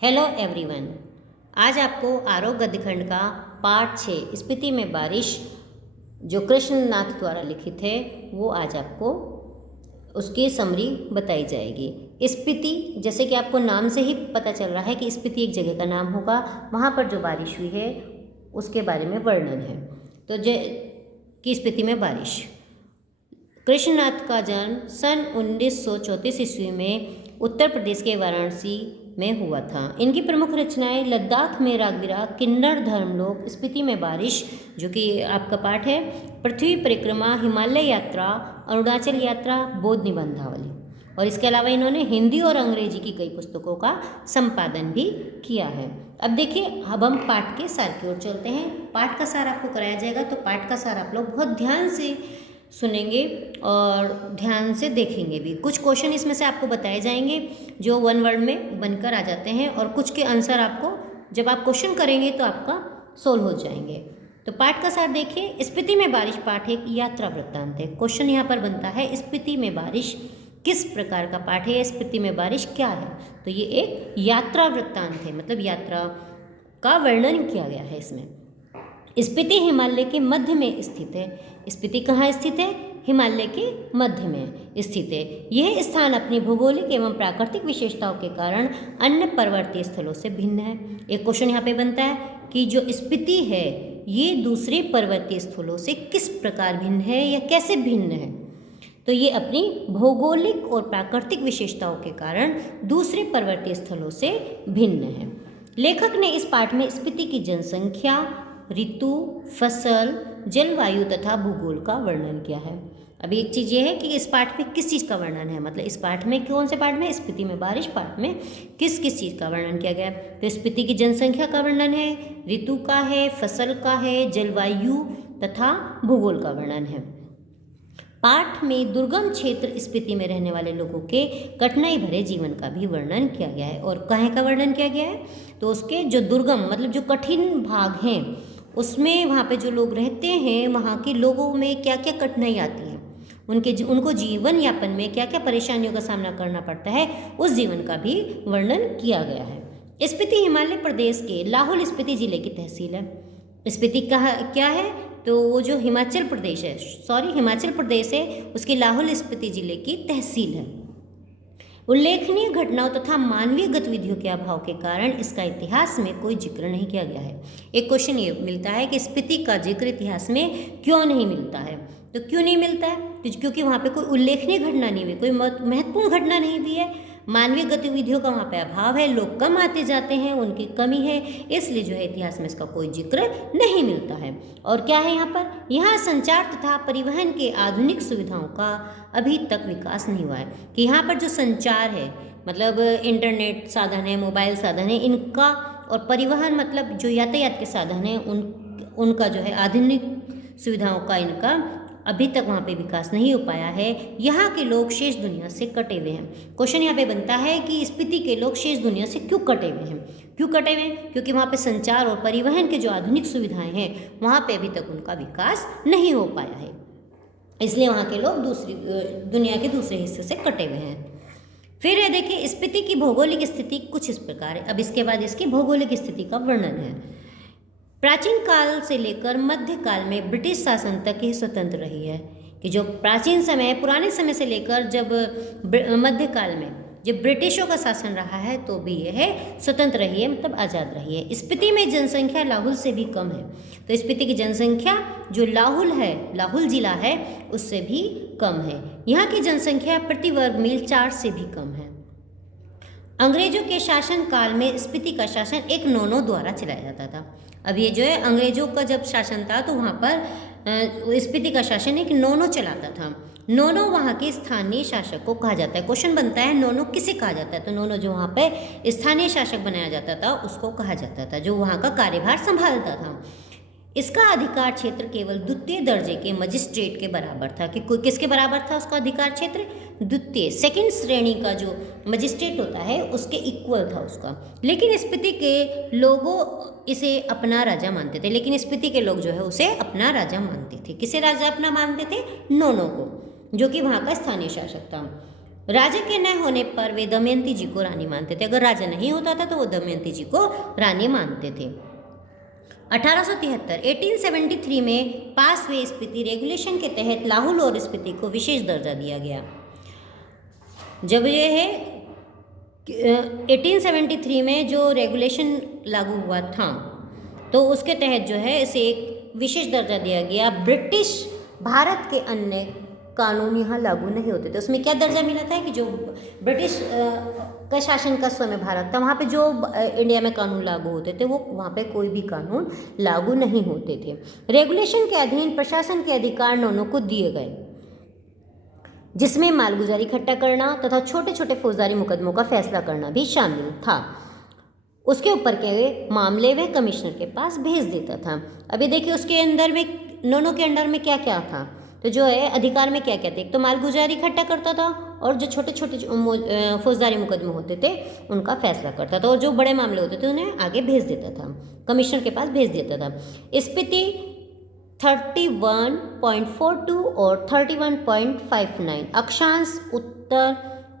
Hello everyone. आज आपको आरोग्य गद्यखंड का पार्ट 6 स्पीति में बारिश जो कृष्णनाथ द्वारा लिखित है वो आज आपको उसकी समरी बताई जाएगी। स्पीति जैसे कि आपको नाम से ही पता चल रहा है कि स्पीति एक जगह का नाम होगा, वहाँ पर जो बारिश हुई है उसके बारे में वर्णन है। तो कि स्पीति में बारिश। कृष्णनाथ का जन्म सन 1934 ईस्वी में उत्तर प्रदेश के वाराणसी में हुआ था। इनकी प्रमुख रचनाएं लद्दाख में रागविराग, किन्नर धर्मलोक, स्पीति में बारिश जो कि आपका पाठ है, पृथ्वी परिक्रमा, हिमालय यात्रा, अरुणाचल यात्रा, बौद्ध निबंधावली। और इसके अलावा इन्होंने हिंदी और अंग्रेजी की कई पुस्तकों का संपादन भी किया है। अब देखिए, अब हम पाठ के सार की ओर चलते हैं। पाठ का सार आपको कराया जाएगा, तो पाठ का सार आप लोग बहुत ध्यान से सुनेंगे और ध्यान से देखेंगे भी। कुछ क्वेश्चन इसमें से आपको बताए जाएंगे जो वन वर्ड में बनकर आ जाते हैं, और कुछ के आंसर आपको जब आप क्वेश्चन करेंगे तो आपका सोल्व हो जाएंगे। तो पाठ का सार देखिए। स्पीति में बारिश पाठ एक यात्रा वृत्तांत है। क्वेश्चन यहाँ पर बनता है, स्पीति में बारिश किस प्रकार का पाठ है, स्पीति में बारिश क्या है? तो ये एक यात्रा वृत्तांत है, मतलब यात्रा का वर्णन किया गया है इसमें। स्पीति हिमालय के मध्य में स्थित है। स्पीति कहाँ स्थित है? हिमालय के मध्य में स्थित है। यह स्थान अपनी भौगोलिक एवं प्राकृतिक विशेषताओं के कारण अन्य पर्वतीय स्थलों से भिन्न है। एक क्वेश्चन यहाँ पे बनता है कि जो स्पीति है ये दूसरे पर्वतीय स्थलों से किस प्रकार भिन्न है या कैसे भिन्न है? तो ये अपनी भौगोलिक और प्राकृतिक विशेषताओं के कारण दूसरे पर्वतीय स्थलों से भिन्न है। लेखक ने इस पाठ में स्पीति की जनसंख्या, ऋतु, फसल, जलवायु तथा भूगोल का वर्णन किया है। अभी एक चीज़ ये है कि इस पाठ में किस चीज़ का वर्णन है, मतलब इस पाठ में कौन से पाठ में? स्पीति में बारिश पाठ में किस किस चीज़ का वर्णन किया गया है? तो स्पीति की जनसंख्या का वर्णन है, ऋतु का है, फसल का है, जलवायु तथा भूगोल का वर्णन है। पाठ में दुर्गम क्षेत्र स्पीति में रहने वाले लोगों के कठिनाई भरे जीवन का भी वर्णन किया गया है। और कहाँ का वर्णन किया गया है? तो उसके जो दुर्गम मतलब जो कठिन भाग हैं उसमें वहाँ पे जो लोग रहते हैं वहाँ के लोगों में क्या क्या कठिनाई आती है, उनको जीवन यापन में क्या क्या परेशानियों का सामना करना पड़ता है, उस जीवन का भी वर्णन किया गया है। स्पीति हिमालय प्रदेश के लाहौल स्पीति जिले की तहसील है। स्पीति क्या है? तो वो जो हिमाचल प्रदेश है, उसकी लाहौल स्पीति जिले की तहसील है। उल्लेखनीय घटनाओं तथा मानवीय गतिविधियों के अभाव के कारण इसका इतिहास में कोई जिक्र नहीं किया गया है। एक क्वेश्चन ये मिलता है कि स्पीति का जिक्र इतिहास में क्यों नहीं मिलता है? तो क्यों नहीं मिलता है? तो क्योंकि वहाँ पे कोई उल्लेखनीय घटना नहीं हुई, कोई महत्वपूर्ण घटना नहीं हुई है। मानवीय गतिविधियों का वहाँ पे अभाव है, लोग कम आते जाते हैं, उनकी कमी है, इसलिए जो है इतिहास में इसका कोई जिक्र नहीं मिलता है। और क्या है यहाँ पर? यहाँ संचार तथा परिवहन के आधुनिक सुविधाओं का अभी तक विकास नहीं हुआ है। कि यहाँ पर जो संचार है मतलब इंटरनेट साधन है, मोबाइल साधन है, इनका, और परिवहन मतलब जो यातायात के साधन है उनका जो है आधुनिक सुविधाओं का इनका अभी तक वहाँ पे विकास नहीं हो पाया है। यहाँ के लोग शेष दुनिया से कटे हुए हैं। क्वेश्चन यहाँ पे बनता है कि स्पीति के लोग शेष दुनिया से क्यों कटे हुए हैं? क्यों कटे हुए हैं? क्योंकि वहाँ पे संचार और परिवहन के जो आधुनिक सुविधाएं हैं वहाँ पे अभी तक उनका विकास नहीं हो पाया है, इसलिए वहाँ के लोग दूसरी दुनिया के दूसरे हिस्से से कटे हुए हैं। फिर देखिए, स्पीति की भौगोलिक स्थिति कुछ इस प्रकार है। अब इसके बाद इसकी भौगोलिक स्थिति का वर्णन है। प्राचीन काल से लेकर मध्य काल में ब्रिटिश शासन तक ही स्वतंत्र रही है। कि जो प्राचीन समय, पुराने समय से लेकर जब मध्य काल में जब ब्रिटिशों का शासन रहा है तो भी यह स्वतंत्र रही है, मतलब आज़ाद रही है। स्पीति में जनसंख्या लाहौल से भी कम है। तो स्पीति की जनसंख्या जो लाहौल जिला है उससे भी कम है। यहाँ की जनसंख्या प्रति वर्ग मील 4 से भी कम है। अंग्रेजों के शासन काल में स्पीति का शासन एक नोनो द्वारा चलाया जाता था। अब ये जो है अंग्रेजों का जब शासन था तो वहाँ पर स्पीति का शासन एक नोनो चलाता था। नोनो वहाँ के स्थानीय शासक को कहा जाता है। क्वेश्चन बनता है नोनो किसे कहा जाता है? तो नोनो जो वहाँ पे स्थानीय शासक बनाया जाता था उसको कहा जाता था, जो वहाँ का कार्यभार संभालता था। इसका अधिकार क्षेत्र केवल द्वितीय दर्जे के मजिस्ट्रेट के बराबर था। कि किसके बराबर था उसका अधिकार क्षेत्र? द्वितीय, सेकंड श्रेणी का जो मजिस्ट्रेट होता है उसके इक्वल था उसका। लेकिन स्पीति के लोगों इसे अपना राजा मानते थे। लेकिन स्पीति के लोग जो है उसे अपना राजा मानते थे। किसे राजा अपना मानते थे? नोनो को, जो कि वहाँ का स्थानीय शासक था। राजा के न होने पर वे दमयंती जी को रानी मानते थे। अगर राजा नहीं होता था तो वो दमयंती जी को रानी मानते थे। 1873 में पास हुए स्पीति रेगुलेशन के तहत लाहौल और स्पीति को विशेष दर्जा दिया गया। जब ये है 1873 में जो रेगुलेशन लागू हुआ था तो उसके तहत जो है इसे एक विशेष दर्जा दिया गया। ब्रिटिश भारत के अन्य कानून यहाँ लागू नहीं होते थे। उसमें क्या दर्जा मिला था कि जो ब्रिटिश का शासन का समय भारत था वहाँ पे जो इंडिया में कानून लागू होते थे वो वहाँ पे कोई भी कानून लागू नहीं होते थे। रेगुलेशन के अधीन प्रशासन के अधिकार नौनों को दिए गए, जिसमें मालगुजारी इकट्ठा करना तथा छोटे छोटे फौजदारी मुकदमों का फैसला करना भी शामिल था। उसके ऊपर के मामले वह कमिश्नर के पास भेज देता था। अभी देखिए उसके अंदर में नौनों के अंडर में क्या क्या था, तो जो है अधिकार में क्या क्या थे। एक तो मालगुजारी इकट्ठा करता था और जो छोटे छोटे फौजदारी मुकदमे होते थे उनका फैसला करता था, और जो बड़े मामले होते थे उन्हें आगे भेज देता था, कमिश्नर के पास भेज देता था। स्पीति 31.42 और 31.59 अक्षांश उत्तर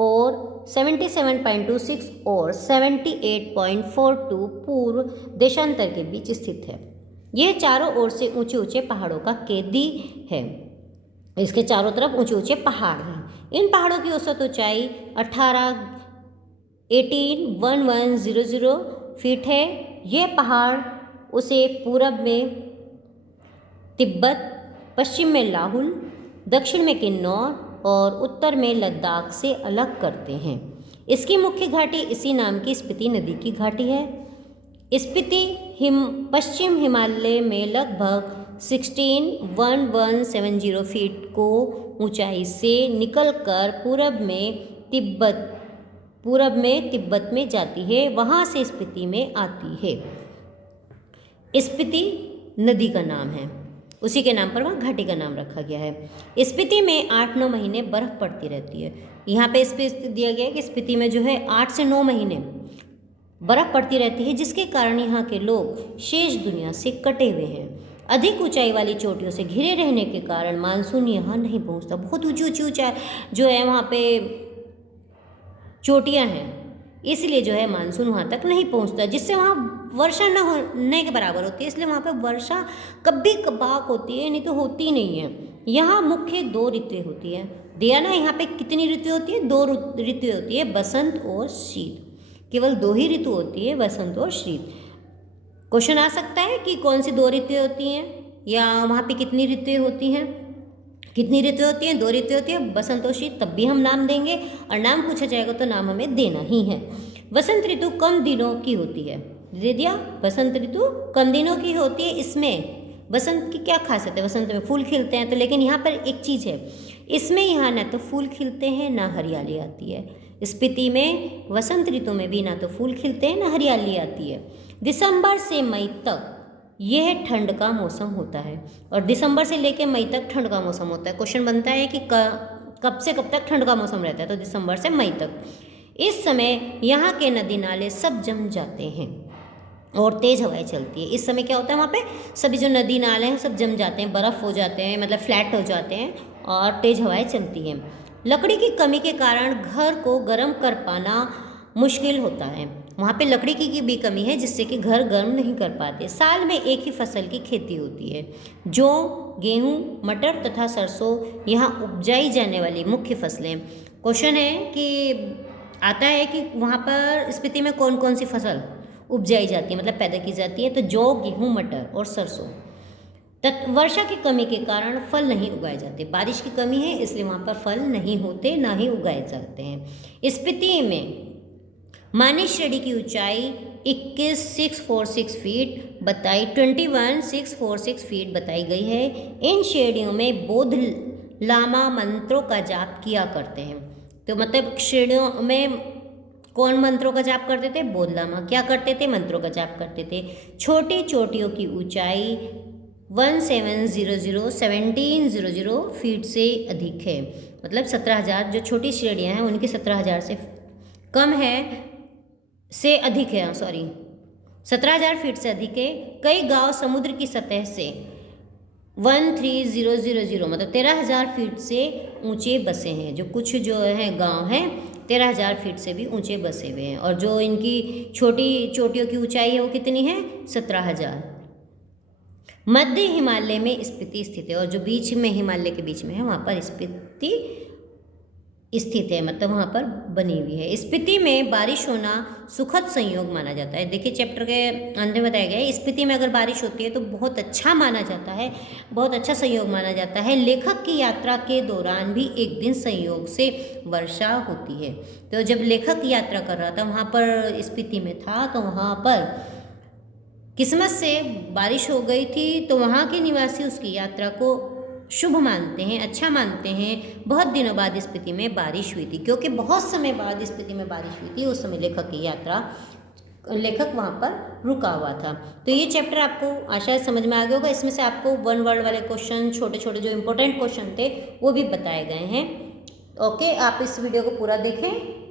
और 77.26 और 78.42 पूर्व देशांतर के बीच स्थित है। यह चारों ओर से ऊंचे ऊंचे पहाड़ों का कैदी है। इसके चारों तरफ ऊंचे ऊंचे पहाड़ हैं। इन पहाड़ों की औसत ऊंचाई 18,11,00 फीट है। ये पहाड़ उसे पूरब में तिब्बत, पश्चिम में लाहुल, दक्षिण में किन्नौर और उत्तर में लद्दाख से अलग करते हैं। इसकी मुख्य घाटी इसी नाम की स्पीति नदी की घाटी है। स्पीति पश्चिम हिमालय में लगभग 16,1170 फीट को ऊंचाई से निकलकर पूरब में तिब्बत में जाती है, वहाँ से स्पीति में आती है। स्पीति नदी का नाम है, उसी के नाम पर वह घाटी का नाम रखा गया है। स्पीति में 8-9 महीने बर्फ़ पड़ती रहती है। यहाँ पे स्पीति दिया गया है कि स्पीति में जो है 8 से 9 महीने बर्फ़ पड़ती रहती है, जिसके कारण यहाँ के लोग शेष दुनिया से कटे हुए हैं। अधिक ऊंचाई वाली चोटियों से घिरे रहने के कारण मानसून यहाँ नहीं पहुँचता। बहुत ऊंची ऊंची ऊंचाई जो है वहाँ पे चोटियाँ हैं, इसलिए जो है मानसून वहाँ तक नहीं पहुँचता, जिससे वहाँ वर्षा न होने के बराबर होती है। इसलिए वहाँ पे वर्षा कभी कभार होती है, नहीं तो होती नहीं है। यहाँ मुख्य 2 ऋतुएं होती है। दिया ना यहाँ पे कितनी ऋतु होती है? 2 ऋतुएं होती है, बसंत और शीत। केवल 2 ही ऋतु होती है, बसंत और शीत। क्वेश्चन आ सकता है कि कौन सी 2 ऋतुएं होती हैं, या वहाँ पे कितनी ऋतुएं होती हैं? कितनी ऋतुएं होती हैं? 2 ऋतुएं होती हैं, बसंत और शीत। तब भी हम नाम देंगे, और नाम पूछा जाएगा तो नाम हमें देना ही है। वसंत ऋतु कम दिनों की होती है। दे दिया, बसंत ऋतु कम दिनों की होती है। इसमें बसंत की क्या खासियत है? बसंत में फूल खिलते हैं, तो लेकिन यहाँ पर एक चीज़ है, इसमें यहाँ न तो फूल खिलते हैं ना हरियाली आती है। स्पीति में वसंत ऋतु में भी ना तो फूल खिलते हैं ना हरियाली आती है। दिसंबर से मई तक यह ठंड का मौसम होता है, और दिसंबर से लेकर मई तक ठंड का मौसम होता है। क्वेश्चन बनता है कि कब से कब तक ठंड का मौसम रहता है, तो दिसंबर से मई तक। इस समय यहाँ के नदी नाले सब जम जाते हैं और तेज़ हवाएं चलती है। इस समय क्या होता है, वहाँ पे सभी जो नदी नाले हैं सब जम जाते हैं, बर्फ़ हो जाते हैं, मतलब फ्लैट हो जाते हैं, और तेज़ हवाएं चलती हैं। लकड़ी की कमी के कारण घर को गर्म कर पाना मुश्किल होता है। वहाँ पे लकड़ी की भी कमी है, जिससे कि घर गर्म नहीं कर पाते। साल में एक ही फसल की खेती होती है। जौ, गेहूँ, मटर तथा सरसों यहाँ उपजाई जाने वाली मुख्य फसलें। क्वेश्चन है कि आता है कि वहाँ पर स्पीति में कौन कौन सी फसल उपजाई जाती है, मतलब पैदा की जाती है, तो जौ, गेहूँ, मटर और सरसों। वर्षा की कमी के कारण फल नहीं उगाए जाते। बारिश की कमी है, इसलिए वहाँ पर फल नहीं होते, ना ही उगाए जाते हैं। स्पीति में मानस श्रेणी की ऊंचाई 21,646 फीट बताई 21,646 फीट बताई गई है। इन श्रेणियों में बौद्ध लामा मंत्रों का जाप किया करते हैं। तो मतलब श्रेणियों में कौन मंत्रों का जाप करते थे? बौद्ध लामा क्या करते थे? मंत्रों का जाप करते थे। छोटी चोटियों की ऊंचाई 1700 फीट से अधिक है, मतलब 17,000। जो छोटी श्रेणियाँ हैं उनकी 17,000 से कम है, से अधिक है, 17,000 फीट से अधिक है। कई गांव समुद्र की सतह से 13,000 मतलब 13,000 फीट से ऊंचे बसे हैं। जो कुछ जो है गांव हैं 13,000 फीट से भी ऊंचे बसे हुए हैं। और जो इनकी छोटी चोटियों की ऊंचाई है वो कितनी है? 17,000। मध्य हिमालय में स्पीति स्थित है, और जो बीच में हिमालय के बीच में है वहाँ पर स्पीति स्थित है, मतलब वहाँ पर बनी हुई है। स्पीति में बारिश होना सुखद संयोग माना जाता है। देखिए चैप्टर के अंत में बताया गया है स्पीति में अगर बारिश होती है तो बहुत अच्छा माना जाता है, बहुत अच्छा संयोग माना जाता है। लेखक की यात्रा के दौरान भी एक दिन संयोग से वर्षा होती है। तो जब लेखक यात्रा कर रहा था वहाँ पर स्पीति में था तो वहाँ पर किस्मत से बारिश हो गई थी, तो वहाँ के निवासी उसकी यात्रा को शुभ मानते हैं, अच्छा मानते हैं। बहुत दिनों बाद स्पीति में बारिश हुई थी, क्योंकि बहुत समय बाद स्पीति में बारिश हुई थी। उस समय लेखक वहाँ पर रुका हुआ था। तो ये चैप्टर आपको आशा समझ में आ गया होगा। इसमें से आपको 1 वर्ड वाले क्वेश्चन, छोटे छोटे जो इंपॉर्टेंट क्वेश्चन थे वो भी बताए गए हैं। ओके, आप इस वीडियो को पूरा देखें।